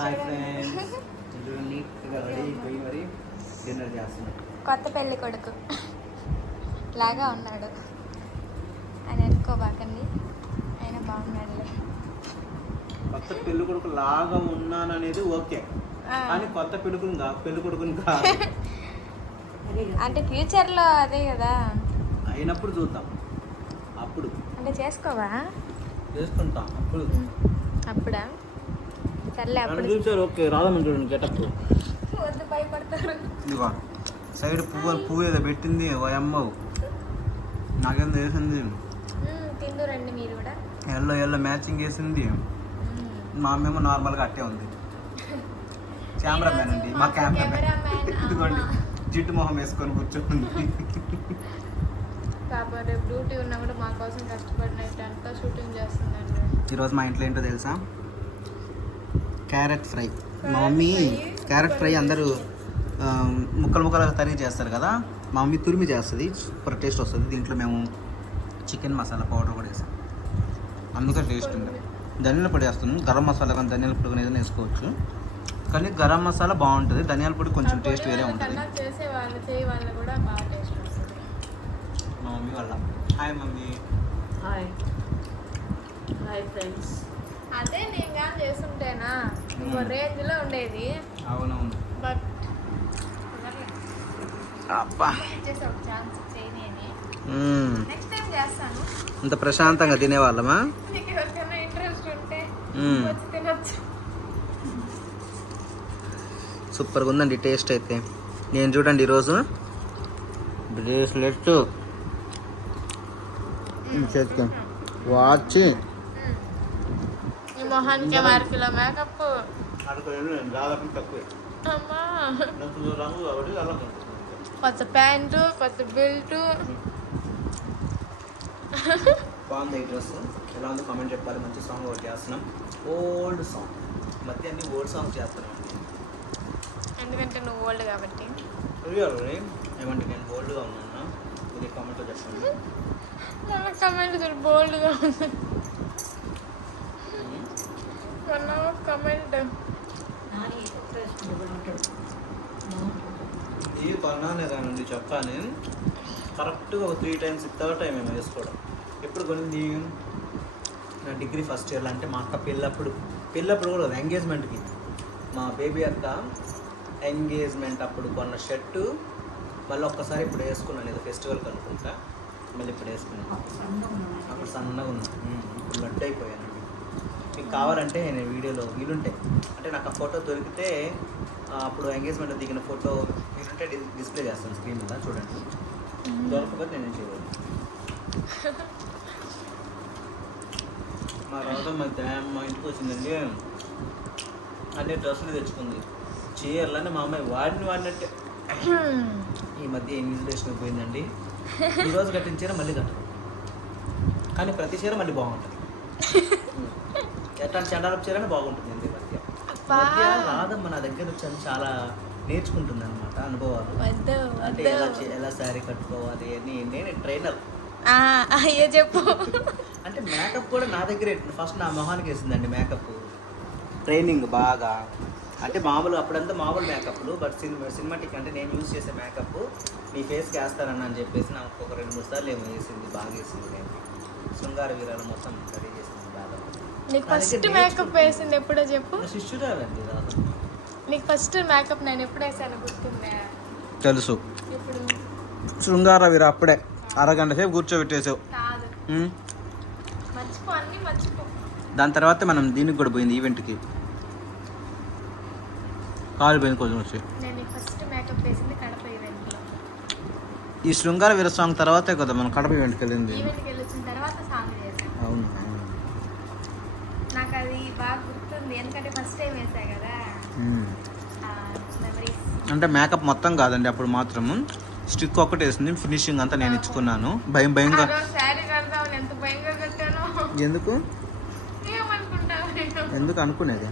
Hi friends నీట్గా ready అయిపోయి మరి డిన్నర్ చేస్తున్నాం కొత్త పెళ్ళి కొడుకు. లాగా ఉన్నాడు. ఆయన అనుకోబాకండి ఆయన బాగున్నాడు కొత్త పెళ్ళి కొడుకు లాగా ఉన్నాననేది ఓకే. కానీ కొత్త పెళ్ళి కొడుకు కా పెళ్ళి కొడుకుని కాదు. అంటే ఫ్యూచర్లో అదే కదా. అయినప్పుడు చూద్దాం. అప్పుడు. అంటే చేసుకోవా? చేసుకుంటాం. అప్పుడు. అప్పుడా? సర్లే అప్పుడు. చూసారు ఓకే రాధమని చూడండి గెటప్. వద్దు భయపడతారు. ఇదిగో సైడ్ పువ్వు పువ్వు ఏదో పెట్టింది ఓ అమ్మ. నాకేం తెలిసింది మ్మ్, తిందు రండి మీరు కూడా. ఎల్లో ఎల్లో మ్యాచింగ్ వేసింది. మ్మ్. మా అమ్మేమో నార్మల్గా అట్టే ఉంది. కెమెరామ్యాన్ అండి మా కెమెరామ్యాన్. ఇదిగోండి. జిడ్డు మొహం వేసుకొని కూర్చోండి. రేపు డ్యూటీ ఉన్నా కూడా మా కోసం కష్టపడినట్టు అంతా షూటింగ్ చేస్తుందండి. ఈరోజు మా ఇంట్లో ఏంటో తెలుసా? Carrot fry. మా మమ్మీ క్యారెట్ ఫ్రై అందరూ ముక్కలు ముక్కలుగా తరిగి చేస్తారు కదా? మా మమ్మీ తురిమి చేస్తుంది. సూపర్ టేస్ట్ వస్తుంది. దీంట్లో మేము చికెన్ మసాలా పౌడర్ కూడా వేసాం అందుకే టేస్ట్ ఉంది ధనియాల పొడి వేస్తున్నాం. గరం మసాలా కానీ ధనియాల పొడి కానీ ఏదైనా వేసుకోవచ్చు. కానీ గరం మసాలా బాగుంటుంది. ధనియాల పొడి కొంచెం టేస్ట్ వేరే ఉంటుంది. కన్నా చేసే వాళ్ళు చేయ వాళ్ళు కూడా బాగా టేస్ట్ వస్తుంది. మా మమ్మీ వాళ్ళ hi mummy. Hi. Hi friends. అదే నేను కానీ చేస్తుంటేనా? ఇంకో మ్మ్. రేంజ్లో ఉండేది. అవునవును. బట్ అబ్బా. ఇచ్చేసి ఒక ఛాన్స్ చేయని అని. మ్మ్. నెక్స్ట్ టైం చేస్తాను. ఇంత ప్రశాంతంగా తినేవాళ్ళమా? నీకు ఎవరికైనా ఇంట్రెస్ట్ ఉంటే మ్మ్. వచ్చి తినొచ్చు. సూపర్గా ఉందండి టేస్ట్ అయితే. నేను చూడండి ఈరోజు. బ్రేస్లెట్ చేతికి వాచ్ మొహానికి వారికిలో మేకప్. అమ్మా. కొత్త ప్యాంటు కొత్త బెల్టు. బాగుంది ఈ డ్రెస్. ఎలా ఉందో కామెంట్ చెప్పాలి. మంచి సాంగ్ ఒకటి చేస్తున్నాం. ఓల్డ్ సాంగ్ మధ్య అన్ని ఓల్డ్ సాంగ్ చేస్తున్నాం. ఎందుకంటే నువ్వు ఓల్డ్ కాబట్టి. ఏమంటే నేను ఓల్డ్గా ఉన్నాను? ఇది కామెంట్లో చెప్పండి. కమెంట్ బోల్డ్గా ఉంది. మొన్న కమెంట్ ఇది కొన్నానే కానండి చెప్పాను కరెక్ట్గా ఒక త్రీ టైమ్స్ థర్డ్ టైం ఏమో వేసుకోవడం. ఎప్పుడు కొనింది? నా డిగ్రీ ఫస్ట్ ఇయర్లో అంటే మా అక్క పెళ్ళప్పుడు. పెళ్ళప్పుడు కూడా ఎంగేజ్మెంట్కి మా బేబీ అక్క ఎంగేజ్మెంట్ అప్పుడు కొన్న షర్టు మళ్ళీ ఒక్కసారి ఇప్పుడు వేసుకున్నాను ఏదో ఫెస్టివల్కి అనుకుంటా. మళ్ళీ ఇప్పుడు వేసుకున్నాను అప్పుడు సన్నగా ఉన్నా. ఇప్పుడు లడ్డు అయిపోయాను. కావాలంటే నేను వీడియోలో వీలుంటే. అంటే నాకు ఆ ఫోటో దొరికితే అప్పుడు ఎంగేజ్మెంట్ దిగిన ఫోటో వీలుంటే డిస్ప్లే చేస్తాను స్క్రీన్ మీద చూడండి. దొరకకపోతే నేను చేయలేదు మా రావడం మధ్య మా ఇంటికి వచ్చిందండి. అన్ని డ్రెస్సులు తెచ్చుకుంది. చీరలని మా అమ్మాయి వాడిని వాడినట్టే. ఈ మధ్య ఇన్విజిలేషన్ పోయిందండి? ఈ రోజు కట్టిన చీర మళ్ళీ కట్టదు కానీ ప్రతి చీర మళ్ళీ బాగుంటుంది. ఎట్లాంటి చండాలపు చీరనే బాగుంటుంది ఈ మధ్య. రాదమ్మ నా దగ్గర వచ్చి చాలా నేర్చుకుంటుంది అనమాట అనుభవాలు అంటే ఎలా ఎలా శారీ కట్టుకోవాలి అని నేను ట్రైనర్ అయ్యో చెప్పు. అంటే మేకప్ కూడా నా దగ్గరే. ఫస్ట్ నా మొహానికి వేసిందండి మేకప్ ట్రైనింగ్ బాగా. అంటే మామూలు అప్పుడంతా మామూలు మేకప్లు బట్ సినిమా సినిమాటిక్ అంటే నేను యూజ్ చేసే మేకప్ నీ ఫేస్కి వేస్తానని అని చెప్పేసి నాకు ఒక రెండు మూడు సార్లు ఏమో వేసింది బాగా వేసింది. నేను శృంగార వీరాలు మొత్తం రెడీ చేసింది. నీకు నా ఫస్ట్ మేకప్. వేసింది ఎప్పుడో చెప్పు. నీకు ఫస్ట్ మేకప్ నేను ఎప్పుడు వేసాను గుర్తుందా? తెలుసు. ఇప్పుడు శృంగార వీర అప్పుడే. అరగంట సేపు కూర్చోబెట్టేసావు. కాదు. ఉమ్. మర్చిపో అన్ని మర్చిపో. దాని తర్వాత మనం దీనికి కూడా పోయింది ఈవెంట్కి. కాలు పోయింది కొంచెం వచ్చి. నేను నీకు ఫస్ట్ మేకప్ వేసింది కడప ఈవెంట్లో ఈ శృంగార వీర సాంగ్ తర్వాతే కదా మనం కడప ఈవెంట్కి వెళ్ళింది ఈవెంట్కి వెళ్ళి వచ్చిన తర్వాత సాంగ్ చేశాను అవును అవును. నాకు అది బాగా గుర్తుంది ఎందుకంటే ఫస్ట్ టైం వేసా కదా ఉమ్. మెమరీస్ అంటే మేకప్ మొత్తం కాదండి అప్పుడు మాత్రం స్టిక్ ఒక్కటి వేసింది ఫినిషింగ్ అంతా నేను ఇచ్చుకున్నాను. భయం భయంగా ఎందుకు? ఎందుకు అనుకునేది?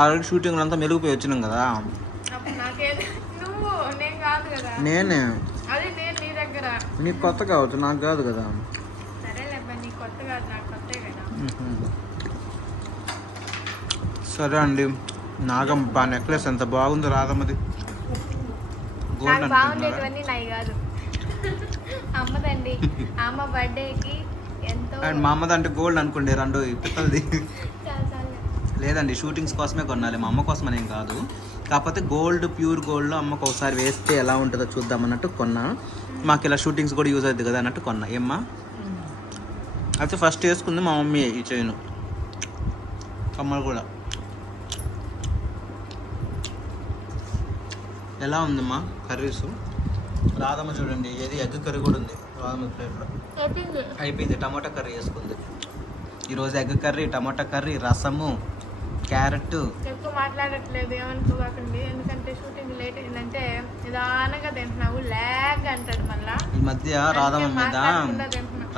ఆల్రెడీ షూటింగ్ అంతా మెరుగుపోయి వచ్చినాం కదా. నేను నీకు కొత్త కావచ్చు నాకు కాదు కదా. సరే అండి. నాగమ్మ నెక్లెస్ ఎంత బాగుందో రాదమ్మది నాకు బాగుండేటివన్నీ నాయి కాదు. అమ్మదండి. అమ్మ బర్త్డేకి ఎంతో అండ్ మా అమ్మది అంటే గోల్డ్ అనుకోండి రెండు పిత్తలది చాలా చాలా. లేదండి షూటింగ్స్ కోసమే కొనాలి మా అమ్మ కోసం అనేం కాదు. కాకపోతే గోల్డ్ ప్యూర్ గోల్డ్లో అమ్మకు ఒకసారి వేస్తే ఎలా ఉంటుందో చూద్దాం అన్నట్టు కొన్నా. మాకు ఇలా షూటింగ్స్ కూడా యూజ్ అవుతుంది కదా అన్నట్టు కొన్నా. ఏమ్మా? అయితే ఫస్ట్ వేసుకుంది మా మమ్మీ ఈ చైను. కమ్మలు కూడా. ఎలా ఉందమ్మా కర్రీస్? రాదమ్మ చూడండి ఏది ఎగ్ కర్రీ కూడా ఉంది. రాదమ్మ ప్లేట్లో అయిపోయింది. టమాటా కర్రీ వేసుకుంది. ఈరోజు ఎగ్ కర్రీ టమాటా కర్రీ రసము క్యారెట్. ఎక్కువ మాట్లాడట్లేదు ఏమనుకోకండి. ఎందుకంటే షూటింగ్ లేట్ అయిందంటే నిదానంగా తింటున్నావు లాగ్ అంటాడు మళ్ళా. ఈ మధ్య రాధమ్మ మీద.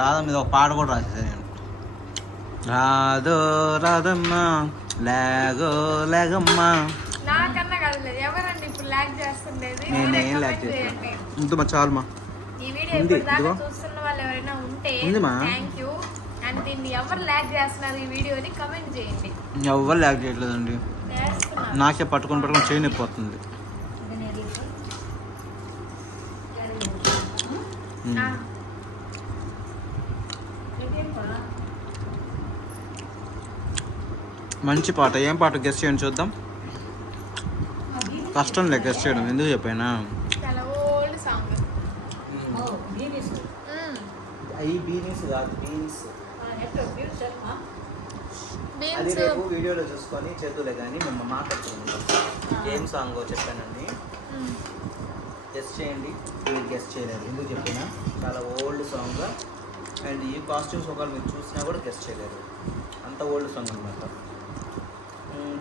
రాధమ్మ మీద ఒక పాట కూడా రాసేసాను నేను. రాధో రాధమ్మ లేగో లేగమ్మ. లాగ్ చేస్తుండేది. నేనేం లాగ్ చేస్తాను చాలుమా ఈ వీడియో ఇప్పుడు దాకా ఇదిగో. చూస్తున్న వాళ్ళు ఎవరైనా ఉంటే ఉందిమా. థ్యాంక్ యూ అండ్ దీన్ని ఎవరు లాగ్ చేస్తున్నారు ఈ వీడియోని కమెంట్ చేయండి. లేక చేయట్లేదండి. నాకే పట్టుకొని పట్టుకొని ఉమ్. ఆ, మంచి పాట ఏం పాట గెస్ట్ చేయండి చూద్దాం. కష్టం లే గెస్ట్ చేయడం. ఎందుకు చెప్పానా? చాలా ఓల్డ్ సాంగ్ అవి బీన్స్ కాదు బీన్స్ అది బీన్స్ రేపు వీడియోలో చూసుకొని చేతులే కానీ మేము మాట్లాడుతున్నాం ఏం సాంగ్ చెప్పానండి? గెస్ట్ చేయండి. మీరు గెస్ట్ చేయలేదు ఎందుకు చెప్పినా? చాలా ఓల్డ్ సాంగ్ అండ్ ఈ కాస్ట్యూమ్స్ ఒకవేళ మీరు చూసినా కూడా గెస్ట్ చేయలేరు. అంత ఓల్డ్ సాంగ్ అనమాట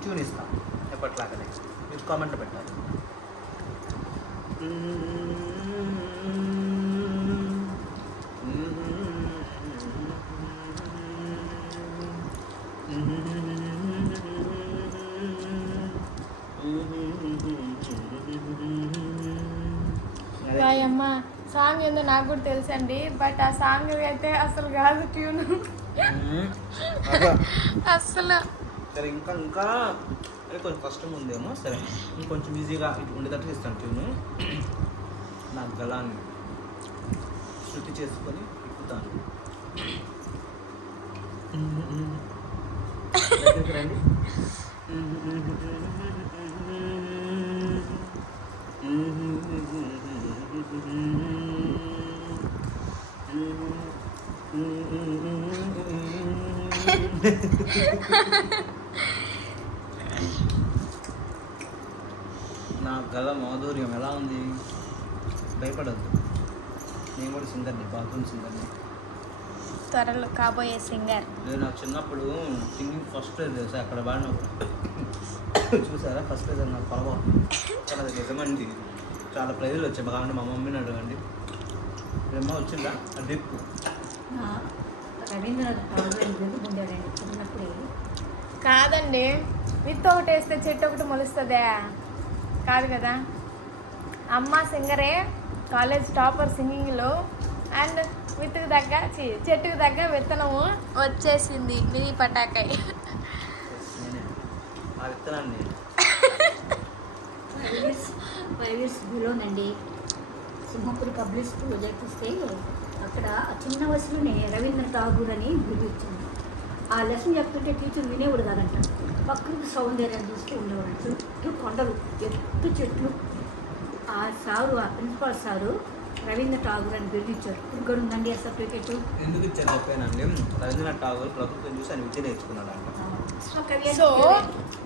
ట్యూన్ ఇస్తాం. ఎప్పట్లాగా నెక్స్ట్ మీరు కామెంట్లో పెట్టాలి. అమ్మ సాంగ్ ఏందో నాకు కూడా తెలుసండి బట్ ఆ సాంగ్ అయితే అసలు కాదు ట్యూన్. అసలు. ఇంకా ఇంకా. అంటే కొంచెం కష్టం ఉందేమో సరే. ఇంకొంచెం ఈజీగా ఇటు ఉండేటట్టు ఇస్తాను ట్యూను నా గలాన్ని శృతి చేసుకొని ఇప్పుతాను. దగ్గరికి రండి. నా గల మాధుర్యం ఎలా ఉంది? భయపడద్దు. నేను కూడా సింగర్ని బాత్రూమ్ సింగర్ని. త్వరలో కాబోయే సింగర్. నేను నాకు చిన్నప్పుడు సింగింగ్ ఫస్ట్ ప్రైజ్ తెలుసా? అక్కడ పాడినప్పుడు. చూసారా? ఫస్ట్ ప్రైజ్ నాకు పొలవ చాలా నిజమండి. చాలా ప్రైజులు వచ్చాయి. కావాలంటే మా మమ్మీని అడగండి. ఏమో వచ్చిందా? ఆ డిప్ రవీంద్రనాథ్ ఠాగూర్ ఎదుర్కొండాడండి చిన్నప్పుడే. కాదండి. విత్ ఒకటి వేస్తే చెట్టు ఒకటి మొలుస్తుందా. కాదు కదా. అమ్మ సింగరే కాలేజ్ టాపర్ సింగింగ్లో అండ్ విత్తుకు దగ్గ చి, చెట్టుకు దగ్గ విత్తనము వచ్చేసింది మినీ పటాకాయ్ ఫైవ్ ఇయర్స్ బిలోనండి సింహపురి పబ్లిక్ స్కూల్ జరిపిస్తే అక్కడ చిన్న వయసులోనే రవీంద్ర ఠాగూర్ అని ఇచ్చింది ఆ లెసన్ చెప్తుంటే టీచర్ వినేవాడు కాదంట. పక్కకి సౌందర్యాన్ని చూస్తూ ఉండేవాడు చుట్టూ కొండలు ఎత్తు చెట్లు. ఆ సారు ఆ ప్రిన్సిపాల్ సారు రవీంద్ర ఠాగూర్ అని ఇచ్చారు ఇక్కడ ఉందండి ఆ సర్టిఫికెట్? ఎందుకు ఇచ్చాను చెప్పానండి రవీంద్రనాథ్ ఠాగూర్ ప్రభుత్వం చూసి ఆయన విద్య నేర్చుకున్నాడు అంట సో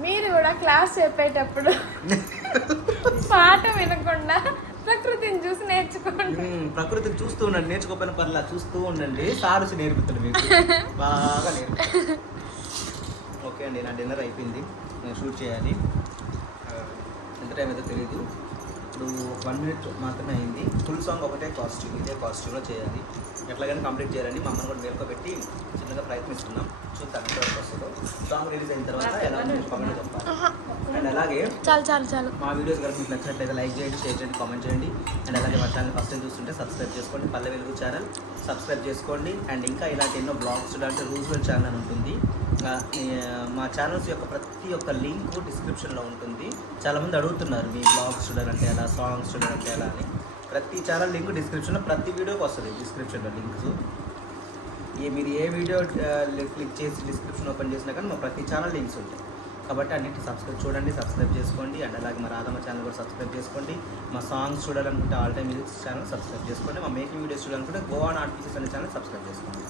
మీరు కూడా క్లాస్ చెప్పేటప్పుడు పాట వినకుండా ప్రకృతిని చూసి నేర్చుకోండి. ప్రకృతిని చూస్తూ ఉండండి. నేర్చుకోకపోయిన పర్లా చూస్తూ ఉండండి. సార్ వచ్చి నేర్పుతాడు మీకు. బాగా నేర్పుతాడు. ఓకే అండి నా డిన్నర్ అయిపోయింది. నేను షూట్ చేయాలి. ఎంత టైం అయితే తెలియదు ఇప్పుడు వన్ మినిట్ మాత్రమే అయింది. ఫుల్ సాంగ్ ఒకటే కాస్ట్యూమ్ ఇదే కాస్ట్యూమ్లో చేయాలి. ఎట్లాగైనా కంప్లీట్ చేయాలని మా అమ్మని కూడా మేల్కోబెట్టి చిన్నగా ప్రయత్నిస్తున్నాం. చూద్దాం ఎంతవరకు వస్తుందో. సాంగ్ రిలీజ్ అయిన తర్వాత ఎలా కామెంట్ చెప్పాలి అండ్ అలాగే చాలు చాలు చాలు. మా వీడియోస్ కనుక మీకు నచ్చినట్లయితే లైక్ చేయండి షేర్ చేయండి కామెంట్ చేయండి. అండ్ అలాగే మా ఛానల్ ఫస్ట్ టైం చూస్తుంటే సబ్స్క్రైబ్ చేసుకోండి. పల్లె వెలుగు ఛానల్ సబ్స్క్రైబ్ చేసుకోండి. అండ్ ఇంకా ఇలాంటి ఎన్నో బ్లాగ్స్ అంటే రూజ్వెల్ ఛానల్ ఉంటుంది. మా ఛానల్స్ యొక్క ప్రతి ఒక్క లింక్ డిస్క్రిప్షన్లో ఉంటుంది. చాలామంది అడుగుతున్నారు మీ బ్లాగ్స్ చూడాలంటే ఎలా సాంగ్స్ చూడాలంటే ఎలా అని. ప్రతి ఛానల్ లింక్ డిస్క్రిప్షన్లో ప్రతి వీడియోకి వస్తుంది డిస్క్రిప్షన్లో లింక్స్. ఏ మీరు ఏ వీడియో క్లిక్ చేసి డిస్క్రిప్షన్ ఓపెన్ చేసినా కానీ మా ప్రతి ఛానల్ లింక్స్ ఉంటాయి. కాబట్టి అన్నిటి సబ్స్క్రైబ్ చూడండి సబ్స్క్రైబ్ చేసుకోండి. అండ్ అలాగే మా రాధమ్మ ఛానల్ కూడా సబ్స్క్రైబ్ చేసుకోండి. మా సాంగ్స్ చూడాలనుకుంటే all time music channel subscribe చేసుకోండి. మా మేకింగ్ వీడియోస్ చూడాలనుకుంటే గోవా నాట్ పీసెస్ అనే ఛానల్ సబ్స్క్రైబ్ చేసుకోండి.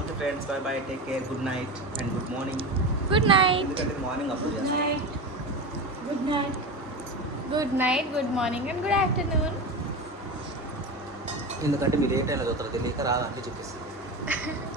Okay friends bye bye take care good night and good morning good night ఎందుకంటే మార్నింగ్ అప్లోడ్ చేస్తాను. Good night good night good morning and good afternoon ఎందుకంటే మీరు ఏ టైంలో చదువుతారో తెలియక రాదా అంటే చెప్పేసి